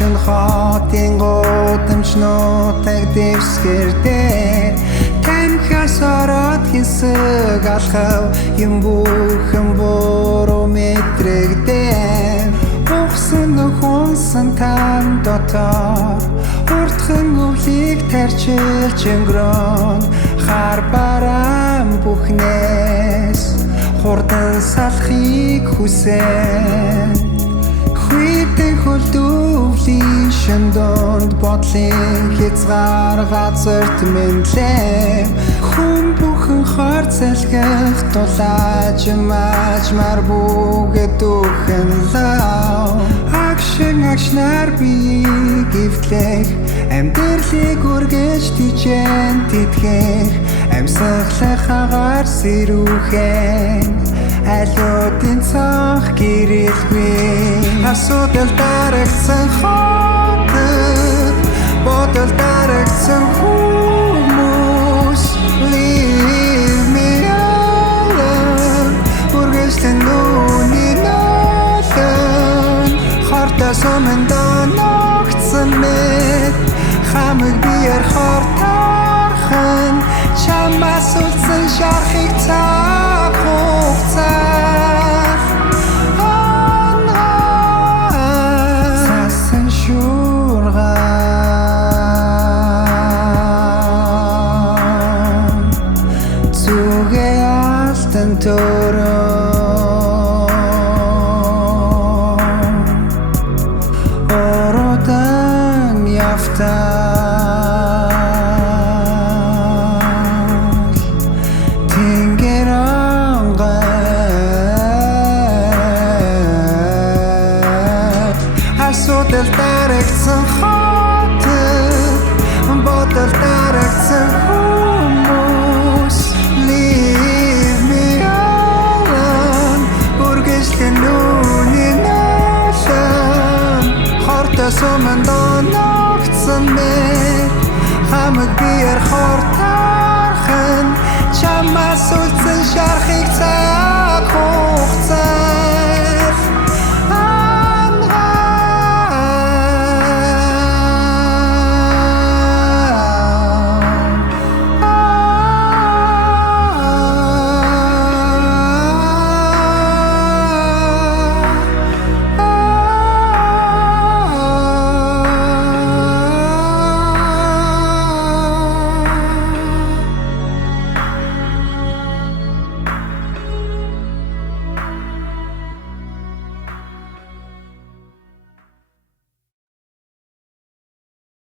Шин хотын гудамжнуудыг дэвсгэрдээ тамхиас ороод хэсэг алхав юм бүхэн буруу мэдрэгдээ ухсан нөхөнсөн тань дотор уртхан өвлийг тарчилж өнгөрөн хар бараан бүхнээс хурдан салахыг хүсэн Хүйтэн хөлдөвлийн шөндөнд бодлын хязгаар газарт мэнлээ Хүн бүхэн хор залхих тулаажмаар бүгд үхэн лав Агшнаар биеийг эвтлэх амьдралыг үргэж тижэн тэтгэх Амьсгалах агаар сэрүүхэн Алуудын цонх гэрэлгүй Асуудал дарагдсан хотод Бодол дарагдсан хүмүүс Leave me alone Үргэлжлэн нүуний ноолон Хортой суманда ногцсон мэд Хамаг биер хортархан Чамаас үлдсэн шархыг цаг хугацаар Сасан шуургаан Зүгээ алтан төрөн Ородан явтаа Асуудал дарагдсан хотод Бодол дарагдсан хүмүүс Leave me alone Үргэлжлэн нүуний ноолон Хортой суманда ногцсон мэд Хамаг биер хортархан Чамаас үлдсэн шархыг цаг хугацаа